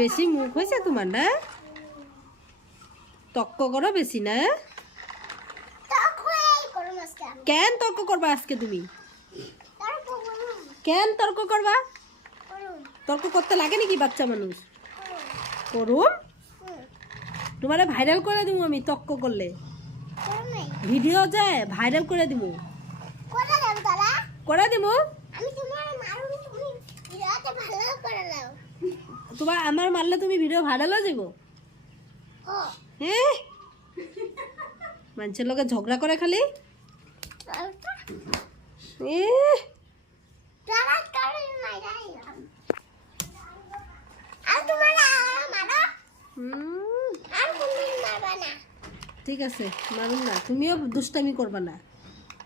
বেশি মুখ হয়েছে তোমার না? তর্ক করো বেশি না? কেন তর্ক করবা আজকে তুমি? কেন তর্ক করবা? তর্ক করতে লাগে নাকি বাচ্চা মানুষ? করুন, তোমারে ভাইরাল করে দিব আমি তর্ক করলে। ভিডিও যায় ভাইরাল করে দিব। করে দিব। তোমার আমার মারলে তুমি ভিডিও ভাইরাল হয়ে যাব। মানুষের লগে ঝগড়া করে খালি। ঠিক আছে, মারুন না, তুমিও দুষ্টামি করবা না।